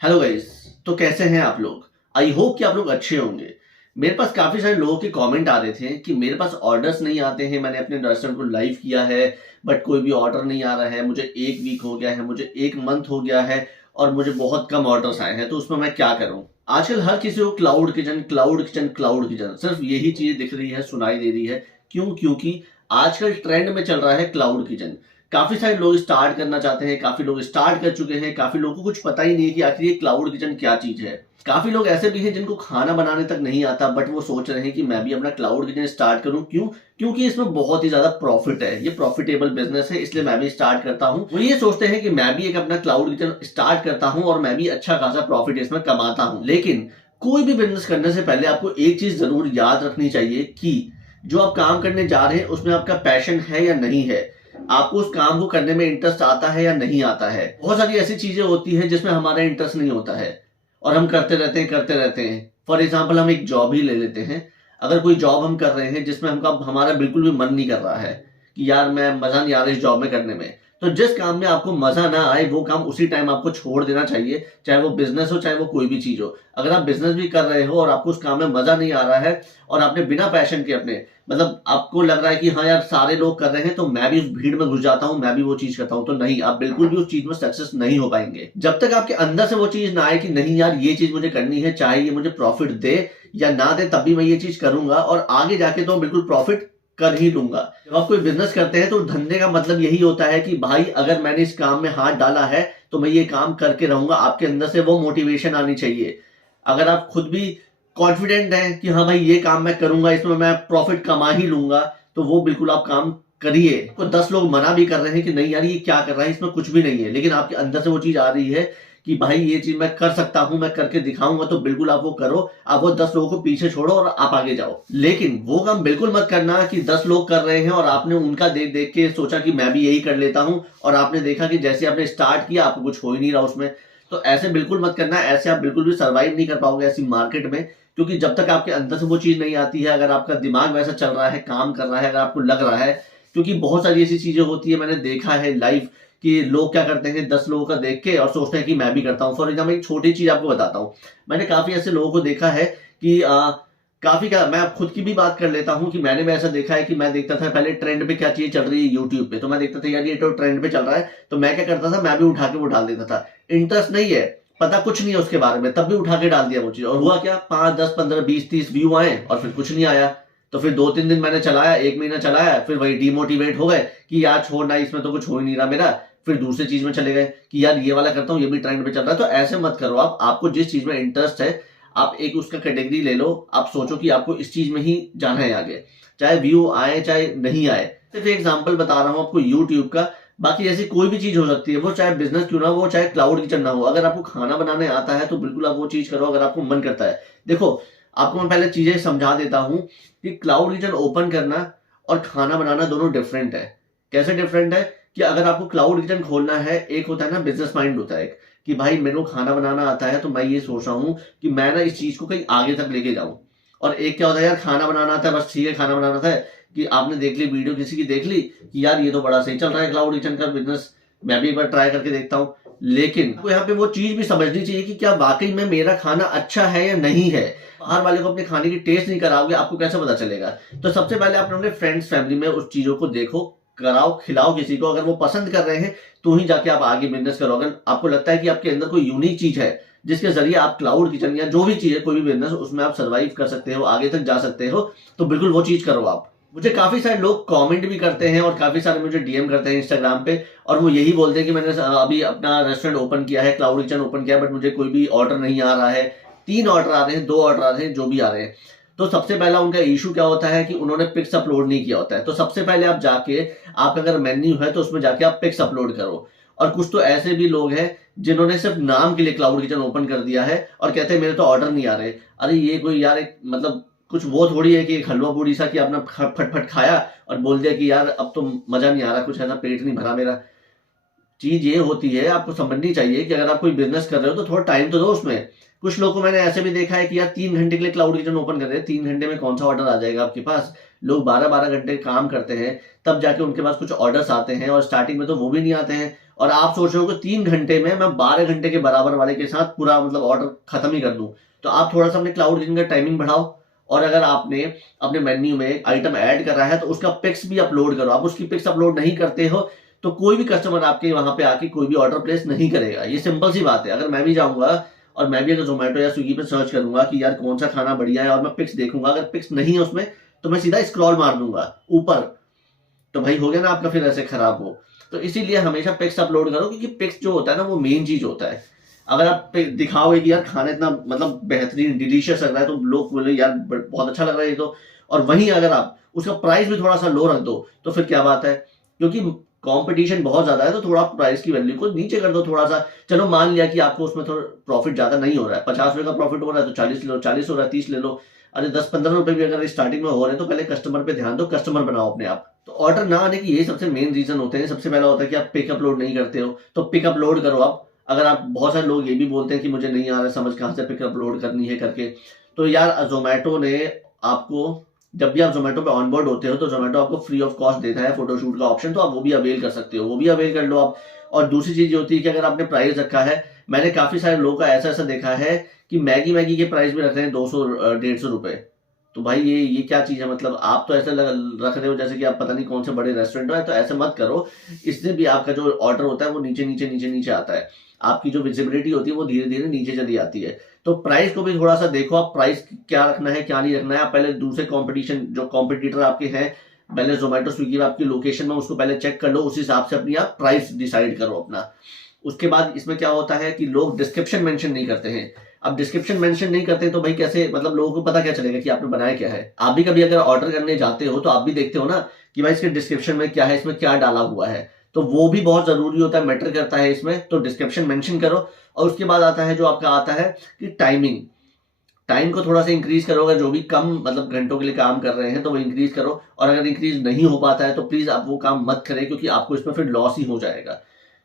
Hello guys. तो कैसे हैं आप लोग? आई होप कि आप लोग अच्छे होंगे। मेरे पास काफ़ी सारे लोगों के कमेंट आ रहे थे कि मेरे पास ऑर्डर्स नहीं आते हैं, मैंने अपने रेस्टोरेंट को लाइव किया है बट कोई भी ऑर्डर नहीं आ रहा है, मुझे 1 वीक हो गया है, मुझे 1 मंथ हो गया है और मुझे बहुत कम ऑर्डर्स आए हैं, तो उसमें मैं क्या करूं? आजकल हर किसी को cloud kitchen cloud kitchen cloud kitchen सिर्फ यही चीज़ दिख रही है, सुनाई दे रही है। क्यों? क्योंकि आजकल ट्रेंड में चल रहा है क्लाउड किचन। काफी सारे लोग स्टार्ट करना चाहते हैं, काफी लोग स्टार्ट कर चुके हैं, काफी लोगों को कुछ पता ही नहीं है कि आखिर ये क्लाउड किचन क्या चीज है। काफी लोग ऐसे भी हैं जिनको खाना बनाने तक नहीं आता बट वो सोच रहे हैं कि मैं भी अपना क्लाउड किचन स्टार्ट करूं। क्यों? क्योंकि इसमें बहुत ही ज्यादा प्रॉफिट है, ये प्रॉफिटेबल बिजनेस है, इसलिए मैं भी स्टार्ट करता हूं। वो ये सोचते हैं कि मैं भी एक अपना क्लाउड किचन स्टार्ट करता हूं और मैं भी अच्छा खासा प्रॉफिट इसमें कमाता हूं। लेकिन कोई भी बिजनेस करने से पहले आपको एक चीज जरूर याद रखनी चाहिए कि जो आप काम करने जा रहे हैं उसमें आपका पैशन है या नहीं है, आपको उस काम को करने में इंटरेस्ट आता है या नहीं आता है। बहुत सारी ऐसी चीजें होती हैं जिसमें हमारा इंटरेस्ट नहीं होता है और हम करते रहते हैं। फॉर एग्जाम्पल हम एक जॉब ही ले लेते हैं। अगर कोई जॉब हम कर रहे हैं जिसमें हमका हमारा बिल्कुल भी मन नहीं कर रहा है कि यार मैं मजा नहीं आ रहा इस जॉब में करने में, तो जिस काम में आपको मजा ना आए वो काम उसी टाइम आपको छोड़ देना चाहिए, चाहे वो बिजनेस हो चाहे वो कोई भी चीज हो। अगर आप बिजनेस भी कर रहे हो और आपको उस काम में मजा नहीं आ रहा है और आपने बिना पैशन के अपने मतलब आपको लग रहा है कि हाँ यार सारे लोग कर रहे हैं तो मैं भी उस भीड़ में घुस जाता हूँ, मैं भी वो चीज करता हूँ, तो नहीं, आप बिल्कुल भी उस चीज में सक्सेस नहीं हो पाएंगे जब तक आपके अंदर से वो चीज ना आए कि नहीं यार ये चीज मुझे करनी है, चाहे ये मुझे प्रॉफिट दे या ना दे तब भी मैं ये चीज करूंगा और आगे जाके तो बिल्कुल प्रॉफिट कर ही लूंगा। जब आप कोई बिजनेस करते हैं तो धंधे का मतलब यही होता है कि भाई अगर मैंने इस काम में हाथ डाला है तो मैं ये काम करके रहूंगा। आपके अंदर से वो मोटिवेशन आनी चाहिए। अगर आप खुद भी कॉन्फिडेंट हैं कि हाँ भाई ये काम मैं करूंगा, इसमें मैं प्रॉफिट कमा ही लूंगा, तो वो बिल्कुल आप काम करिए। तो 10 लोग मना भी कर रहे हैं कि नहीं यार ये क्या कर रहा है, इसमें कुछ भी नहीं है, लेकिन आपके अंदर से वो चीज आ रही है कि भाई ये चीज मैं कर सकता हूं, मैं करके दिखाऊंगा, तो बिल्कुल आप वो करो। आप वो 10 लोगों को पीछे छोड़ो और आप आगे जाओ। लेकिन वो काम बिल्कुल मत करना कि 10 लोग कर रहे हैं और आपने उनका देख देख के सोचा कि मैं भी यही कर लेता हूं और आपने देखा कि जैसे आपने स्टार्ट किया आपको कुछ हो ही नहीं रहा उसमें। तो ऐसे बिल्कुल मत करना, ऐसे आप बिल्कुल भी सर्वाइव नहीं कर पाओगे ऐसी मार्केट में। क्योंकि जब तक आपके अंदर से वो चीज नहीं आती है, अगर आपका दिमाग वैसा चल रहा है, काम कर रहा है, अगर आपको लग रहा है, क्योंकि बहुत सारी ऐसी चीजें होती है, मैंने देखा है लाइव कि लोग क्या करते हैं 10 लोगों का देख के और सोचते हैं कि मैं भी करता हूँ। फॉर एग्जाम्पल एक छोटी चीज आपको बताता हूँ। मैंने काफी ऐसे लोगों को देखा है कि मैं खुद की भी बात कर लेता हूँ कि मैंने भी ऐसा देखा है कि मैं देखता था पहले ट्रेंड पे क्या चीज चल रही है यूट्यूब पे, तो मैं देखता था यार ये तो ट्रेंड पे चल रहा है, तो मैं क्या करता था, मैं भी उठा के वो डाल देता था। इंटरेस्ट नहीं है, पता कुछ नहीं है उसके बारे में, तब भी उठा के डाल दिया वो चीज, और हुआ क्या, 5 10 15 20 30 व्यू आए और फिर कुछ नहीं आया। तो फिर 2 3 दिन मैंने चलाया, 1 महीना चलाया, फिर वही डिमोटिवेट हो गए कि यार छोड़ना, इसमें तो कुछ हो ही नहीं रहा मेरा। फिर दूसरी चीज में चले गए कि यार ये वाला करता हूँ, ये भी ट्रेंड पे चल रहा है। तो ऐसे मत करो आप। आपको जिस चीज में इंटरेस्ट है आप एक उसका कैटेगरी ले लो, आप सोचो कि आपको इस चीज में ही जाना है आगे, चाहे व्यू आए चाहे नहीं आए। सिर्फ एग्जाम्पल बता रहा हूँ आपको यूट्यूब का, बाकी ऐसी कोई भी चीज हो सकती है, वो चाहे बिजनेस क्यों ना हो, चाहे क्लाउड किचन ना हो। अगर आपको खाना बनाने आता है तो बिल्कुल आप वो चीज करो अगर आपको मन करता है। देखो, आपको मैं पहले चीजें समझा देता हूँ कि क्लाउड किचन ओपन करना और खाना बनाना दोनों डिफरेंट है। कैसे डिफरेंट है? कि अगर आपको क्लाउड किचन खोलना है, एक होता है ना बिजनेस माइंड होता है कि भाई मेरे को खाना बनाना आता है तो मैं ये सोच रहा हूँ कि मैं ना इस चीज को कहीं आगे तक लेके जाऊं। और एक क्या होता है, यार खाना बनाना आता है, बस ठीक है खाना बनाना आता है, कि आपने देख ली वीडियो किसी की, देख ली कि यार ये तो बड़ा सही चल रहा है क्लाउड किचन का बिजनेस, मैं भी एक बार ट्राई करके देखता हूँ। लेकिन आपको यहाँ पे वो चीज भी समझनी चाहिए कि क्या वाकई में मेरा खाना अच्छा है या नहीं है। बाहर वाले को अपने खाने की टेस्ट नहीं कराओगे, आपको कैसे पता चलेगा? तो सबसे पहले आप अपने फ्रेंड्स फैमिली में उस चीजों को देखो, कराओ, खिलाओ किसी को। अगर वो पसंद कर रहे हैं तो ही जाके आप आगे बिजनेस करो। अगर आपको लगता है कि आपके अंदर कोई यूनिक चीज है जिसके जरिए आप क्लाउड किचन या जो भी चीज है, कोई भी बिजनेस, उसमें आप सर्वाइव कर सकते हो, आगे तक जा सकते हो, तो बिल्कुल वो चीज करो आप। मुझे काफी सारे लोग कमेंट भी करते हैं और काफी सारे मुझे डीएम करते हैं इंस्टाग्राम पे, और वो यही बोलते हैं कि मैंने अभी अपना रेस्टोरेंट ओपन किया है, क्लाउड किचन ओपन किया है, बट मुझे कोई भी ऑर्डर नहीं आ रहा है। 3 ऑर्डर आ रहे हैं, 2 ऑर्डर आ रहे हैं, जो भी आ रहे हैं। तो सबसे पहला उनका इशू क्या होता है कि उन्होंने पिक्स अपलोड नहीं किया होता है। तो सबसे पहले आप जाके, आपका अगर मेन्यू है तो उसमें जाके आप पिक्स अपलोड करो। और कुछ तो ऐसे भी लोग हैं जिन्होंने सिर्फ नाम के लिए क्लाउड किचन ओपन कर दिया है और कहते हैं मेरे तो ऑर्डर नहीं आ रहे। अरे ये कोई यार एक मतलब कुछ वो थोड़ी है कि एक हलवा पूड़ी सा कि आपने फटफट खाया और बोल दिया कि यार अब तो मजा नहीं आ रहा, कुछ ऐसा पेट नहीं भरा मेरा। चीज ये होती है, आपको समझनी चाहिए कि अगर आप कोई बिजनेस कर रहे हो तो थोड़ा टाइम तो दो उसमें। कुछ लोगों को मैंने ऐसे भी देखा है कि यार 3 घंटे के लिए क्लाउड किचन ओपन कर रहे हैं, 3 घंटे में कौन सा ऑर्डर आ जाएगा आपके पास? लोग 12 12 घंटे काम करते हैं, तब जाके उनके पास कुछ ऑर्डर्स आते हैं, और स्टार्टिंग में तो वो भी नहीं आते हैं। और आप सोच रहे हो कि 3 घंटे में मैं 12 घंटे के बराबर वाले के साथ पूरा मतलब ऑर्डर खत्म ही कर दूं, तो आप थोड़ा सा अपने क्लाउड किचन का टाइमिंग बढ़ाओ। और अगर आपने अपने मेन्यू में एक आइटम ऐड करा है तो उसका पिक्स भी अपलोड करो। आप उसकी पिक्स अपलोड नहीं करते हो तो कोई भी कस्टमर आपके वहां पे आके कोई भी ऑर्डर प्लेस नहीं करेगा। ये सिंपल सी बात है। अगर मैं भी जाऊंगा और मैं भी अगर जोमेटो या स्विगी पे सर्च करूंगा कि यार कौन सा खाना बढ़िया है और मैं पिक्स देखूंगा, अगर पिक्स नहीं है उसमें तो मैं सीधा स्क्रॉल मार दूंगा ऊपर, तो भाई हो गया ना आपका फिर ऐसे खराब हो। तो इसीलिए हमेशा पिक्स अपलोड करो, क्योंकि पिक्स जो होता है ना वो मेन चीज होता है। अगर आप दिखाओगे कि यार खाना इतना मतलब बेहतरीन डिलीशियस लग रहा है तो लोग बोले यार बहुत अच्छा लग रहा है ये तो, और वहीं अगर आप उसका प्राइस भी थोड़ा सा लो रख दो तो फिर क्या बात है। क्योंकि कंपटीशन बहुत ज्यादा है तो थोड़ा प्राइस की वैल्यू को नीचे कर दो थोड़ा सा। चलो मान लिया कि आपको उसमें थोड़ा प्रॉफिट ज्यादा नहीं हो रहा है, 50 रुपए का प्रॉफिट हो रहा है तो 40 ले लो, 40 हो रहा है 30 ले लो। अरे 10-15 रुपए भी अगर स्टार्टिंग में हो रहे हैं तो पहले कस्टमर पे ध्यान दो, कस्टमर बनाओ अपने आप। तो ऑर्डर ना आने की यही सबसे मेन रीजन होते हैं। सबसे पहला होता है कि आप पिक अपलोड नहीं करते हो, तो पिक अपलोड करो आप। अगर आप, बहुत सारे लोग ये भी बोलते हैं कि मुझे नहीं आ रहा समझ कहाँ से पिक अपलोड करनी है करके, तो यार जोमेटो ने आपको, जब भी आप जोमेटो पे ऑनबोर्ड होते हो तो जोमेटो आपको फ्री ऑफ कॉस्ट देता है फोटोशूट का ऑप्शन, तो आप वो भी अवेल कर सकते हो, वो भी अवेल कर लो आप। और दूसरी चीज ये होती है कि अगर आपने प्राइस रखा है, मैंने काफी सारे लोगों का ऐसा ऐसा देखा है कि मैगी मैगी के प्राइस भी रख रहे हैं 200-150 रुपए। तो भाई ये क्या चीज है, मतलब आप तो ऐसे रख रहे हो जैसे कि आप पता नहीं कौन से बड़े रेस्टोरेंट है। तो ऐसे मत करो, इससे भी आपका जो ऑर्डर होता है वो नीचे नीचे नीचे नीचे आता है, आपकी जो विजिबिलिटी होती है वो धीरे धीरे नीचे चली आती है। तो प्राइस को भी थोड़ा सा देखो आप, प्राइस क्या रखना है क्या नहीं रखना है। आप पहले दूसरे कंपटीशन जो कॉम्पिटिटर आपके हैं, पहले जोमेटो स्विगी में आपकी लोकेशन में उसको पहले चेक कर लो, उस हिसाब से अपनी आप प्राइस डिसाइड करो अपना। उसके बाद इसमें क्या होता है कि लोग डिस्क्रिप्शन मेंशन नहीं करते हैं। अब डिस्क्रिप्शन मेंशन नहीं करते तो भाई कैसे, मतलब लोगों को पता क्या चलेगा कि आपने बनाया क्या है। आप भी कभी अगर ऑर्डर करने जाते हो तो आप भी देखते हो ना कि भाई इसके डिस्क्रिप्शन में क्या है, इसमें क्या डाला हुआ है, तो वो भी बहुत जरूरी होता है, मैटर करता है इसमें। तो डिस्क्रिप्शन मेंशन करो। और उसके बाद आता है जो आपका आता है कि टाइमिंग, टाइम को थोड़ा सा इंक्रीज करो। अगर जो भी कम मतलब घंटों के लिए काम कर रहे हैं तो वो इंक्रीज करो, और अगर इंक्रीज नहीं हो पाता है तो प्लीज आप वो काम मत करें, क्योंकि आपको इसमें फिर लॉस ही हो जाएगा।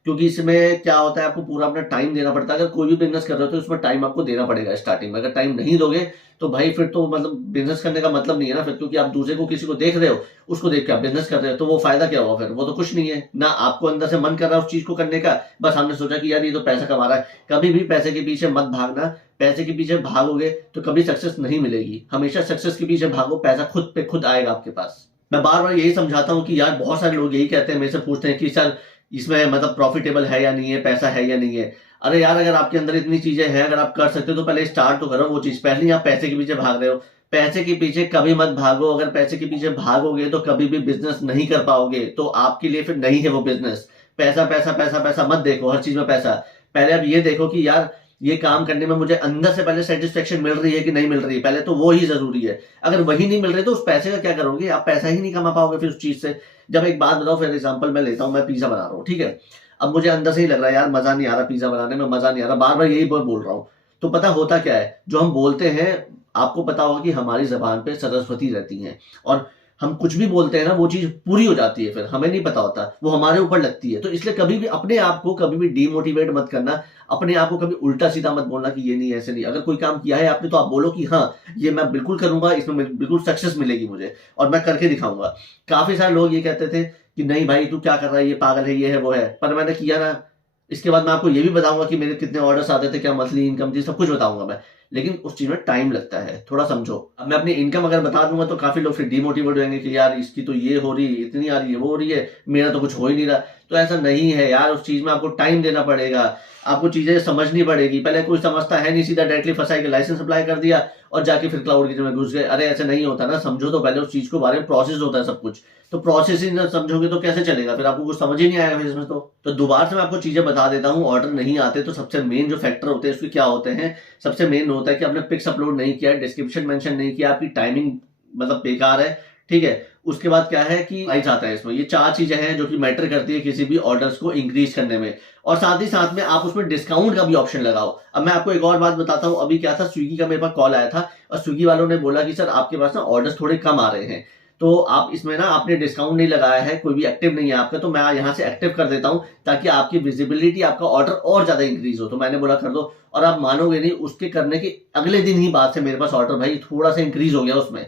क्योंकि इसमें क्या होता है, आपको पूरा अपना टाइम देना पड़ता है। अगर कोई भी बिजनेस कर रहे हो तो उसमें टाइम आपको देना पड़ेगा स्टार्टिंग में। अगर टाइम नहीं दोगे तो भाई फिर तो मतलब बिजनेस करने का मतलब नहीं है ना फिर, क्योंकि आप दूसरे को किसी को देख रहे हो, उसको देख के आप बिजनेस कर रहे हो, तो वो फायदा क्या हुआ फिर, वो तो कुछ नहीं है ना। आपको अंदर से मन कर रहा है उस चीज को करने का, बस हमने सोचा कि यार ये तो पैसा कमा रहा है। कभी भी पैसे के पीछे मत भागना। पैसे के पीछे भागोगे तो कभी सक्सेस नहीं मिलेगी। हमेशा सक्सेस के पीछे भागो, पैसा खुद पे खुद आएगा आपके पास। मैं बार बार यही समझाता हूँ कि यार बहुत सारे लोग यही कहते हैं, मेरे से पूछते हैं कि सर इसमें मतलब प्रॉफिटेबल है या नहीं है, पैसा है या नहीं है। अरे यार अगर आपके अंदर इतनी चीजें हैं, अगर आप कर सकते हो तो पहले स्टार्ट तो करो वो चीज। पहले ही आप पैसे के पीछे भाग रहे हो, पैसे के पीछे कभी मत भागो। अगर पैसे के पीछे भागोगे तो कभी भी बिजनेस नहीं कर पाओगे, तो आपके लिए फिर नहीं है वो बिजनेस। पैसा पैसा पैसा पैसा मत देखो हर चीज में पैसा। पहले अब ये देखो कि यार ये काम करने में मुझे अंदर से पहले सेटिस्फेक्शन मिल रही है कि नहीं मिल रही है, पहले तो वो ही जरूरी है। अगर वही नहीं मिल रही तो उस पैसे का क्या करोगे, आप पैसा ही नहीं कमा पाओगे फिर उस चीज से। जब एक बात बताओ, फॉर एग्जांपल मैं लेता हूं, मैं पिज्जा बना रहा हूँ, ठीक है। अब मुझे अंदर से ही लग रहा है यार मजा नहीं आ रहा पिज्जा बनाने में, मजा नहीं आ रहा, बार बार यही बोल रहा हूँ। तो पता होता क्या है, जो हम बोलते हैं, आपको पता होगा कि हमारी जबान पे सरस्वती रहती है, और हम कुछ भी बोलते हैं ना वो चीज पूरी हो जाती है, फिर हमें नहीं पता होता, वो हमारे ऊपर लगती है। तो इसलिए कभी भी अपने आप को कभी भी डीमोटिवेट मत करना। अपने आप को कभी उल्टा सीधा मत बोलना कि ये नहीं ऐसे नहीं। अगर कोई काम किया है आपने तो आप बोलो कि हाँ ये मैं बिल्कुल करूंगा, इसमें बिल्कुल सक्सेस मिलेगी मुझे और मैं करके दिखाऊंगा। काफी सारे लोग ये कहते थे कि नहीं भाई तू क्या कर रहा है, ये पागल है, ये है वो है, पर मैंने किया ना। इसके बाद मैं आपको ये भी बताऊंगा कि मेरे कितने ऑर्डर्स आते थे, क्या मंथली इनकम थी, सब कुछ बताऊंगा मैं। लेकिन उस चीज में टाइम लगता है, थोड़ा समझो। अब मैं अपनी इनकम अगर बता दूंगा तो काफी लोग फिर डिमोटिवेट होंगे कि यार इसकी तो ये हो रही है, इतनी आ रही है, वो हो रही है, मेरा तो कुछ हो ही नहीं रहा। तो ऐसा नहीं है यार, उस चीज में आपको टाइम देना पड़ेगा, आपको चीजें समझनी पड़ेगी। पहले कोई समझता है नहीं, सीधा डायरेक्टली फंसा के लाइसेंस अप्लाई कर दिया और जाके फिर क्लाउड किचन में घुस गए। अरे ऐसे नहीं होता ना, समझो तो पहले उस चीज को बारे में, प्रोसेस होता है सब कुछ। तो प्रोसेस ही ना समझोगे तो कैसे चलेगा, फिर आपको कुछ समझ ही नहीं आएगा फिर इसमें। तो दोबारा से मैं आपको चीजें बता देता हूँ। ऑर्डर नहीं आते तो सबसे मेन जो फैक्टर होते हैं उसके क्या होते हैं, सबसे मेन होता है कि आपने पिक्स अपलोड नहीं किया, डिस्क्रिप्शन मेंशन नहीं किया, आपकी टाइमिंग मतलब बेकार है, ठीक है। उसके बाद क्या है कि प्राइस आता है इसमें। ये 4 चीजें हैं जो कि मैटर करती है किसी भी ऑर्डर्स को इंक्रीज करने में। और साथ ही साथ में आप उसमें डिस्काउंट का भी ऑप्शन लगाओ। अब मैं आपको एक और बात बताता हूँ। अभी क्या था, स्विगी का मेरे पास कॉल आया था और स्विगी वालों ने बोला कि सर आपके पास ना ऑर्डर्स थोड़े कम आ रहे हैं, तो आप इसमें ना आपने डिस्काउंट नहीं लगाया है, कोई भी एक्टिव नहीं है आपका, तो मैं यहाँ से एक्टिव कर देता हूँ ताकि आपकी विजिबिलिटी, आपका ऑर्डर और ज्यादा इंक्रीज हो। तो मैंने बोला कर दो, और आप मानोगे नहीं, उसके करने के अगले दिन ही बात से मेरे पास ऑर्डर भाई थोड़ा सा इंक्रीज हो गया उसमें।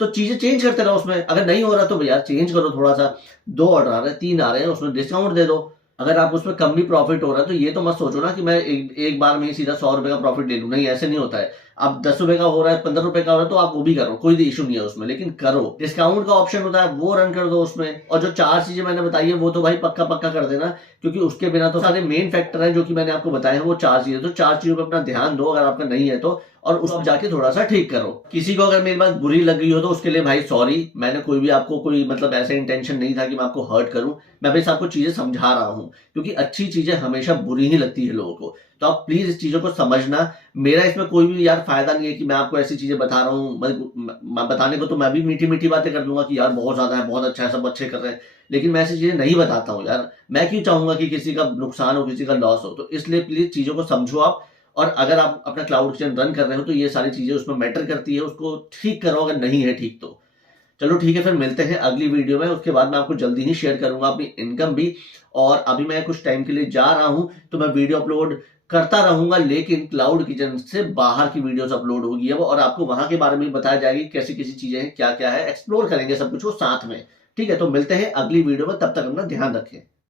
तो चीजें चेंज करते रहो उसमें। अगर नहीं हो रहा तो यार चेंज करो थोड़ा सा। 2 ऑर्डर आ रहे हैं, 3 आ रहे हैं, उसमें डिस्काउंट दे दो। अगर आप उसमें कम भी प्रॉफिट हो रहा है तो ये तो मत सोचो ना कि मैं एक बार में ही सीधा 100 रुपए का प्रॉफिट ले लूं। नहीं, ऐसे नहीं होता है। अब 10 रुपए का हो रहा है, 15 रुपए का हो रहा है तो आप वो भी करो, कोई इशू नहीं है उसमें, लेकिन करो। डिस्काउंट का ऑप्शन होता है वो रन कर दो उसमें। और जो 4 चीजें मैंने बताई है वो तो भाई पक्का पक्का कर देना, क्योंकि उसके बिना तो सारे मेन फैक्टर हैं जो कि मैंने आपको बताए हैं वो 4 चीजें। तो 4 चीजों पर अपना ध्यान दो अगर आपका नहीं है तो, और उसको जाके थोड़ा सा ठीक करो। किसी को अगर मेरी बात बुरी लग गई हो तो उसके लिए भाई सॉरी। मैंने कोई भी आपको कोई मतलब ऐसा इंटेंशन नहीं था कि मैं आपको हर्ट करूं। मैं बस आपको चीजें समझा रहा हूं, क्योंकि अच्छी चीजें हमेशा बुरी ही लगती है लोगों को। तो आप प्लीज इस चीजों को समझना। मेरा इसमें कोई भी यार फायदा नहीं है कि मैं आपको ऐसी चीजें बता रहा हूँ। मैं बताने को तो मैं भी मीठी मीठी बातें कर लूंगा कि यार बहुत ज्यादा है, बहुत अच्छा है, सब अच्छे कर रहे हैं, लेकिन मैं ऐसी चीजें नहीं बताता हूँ यार। मैं क्यों चाहूंगा कि किसी का नुकसान हो, किसी का लॉस हो। तो इसलिए प्लीज चीजों को समझो आप। और अगर आप अपना क्लाउड किचन रन कर रहे हो तो ये सारी चीजें उसमें मैटर करती है, उसको ठीक करो। अगर नहीं है ठीक तो चलो ठीक है, फिर मिलते हैं अगली वीडियो में। उसके बाद मैं आपको जल्दी ही शेयर करूंगा अपनी इनकम भी। और अभी मैं कुछ टाइम के लिए जा रहा हूं तो मैं वीडियो अपलोड करता रहूंगा, लेकिन क्लाउड किचन से बाहर की वीडियोस अपलोड होगी अब, और आपको वहां के बारे में बताया जाएगी कैसी कैसी चीजें हैं, क्या क्या है, एक्सप्लोर करेंगे सब कुछ वो साथ में। ठीक है, तो मिलते हैं अगली वीडियो में, तब तक अपना ध्यान रखें।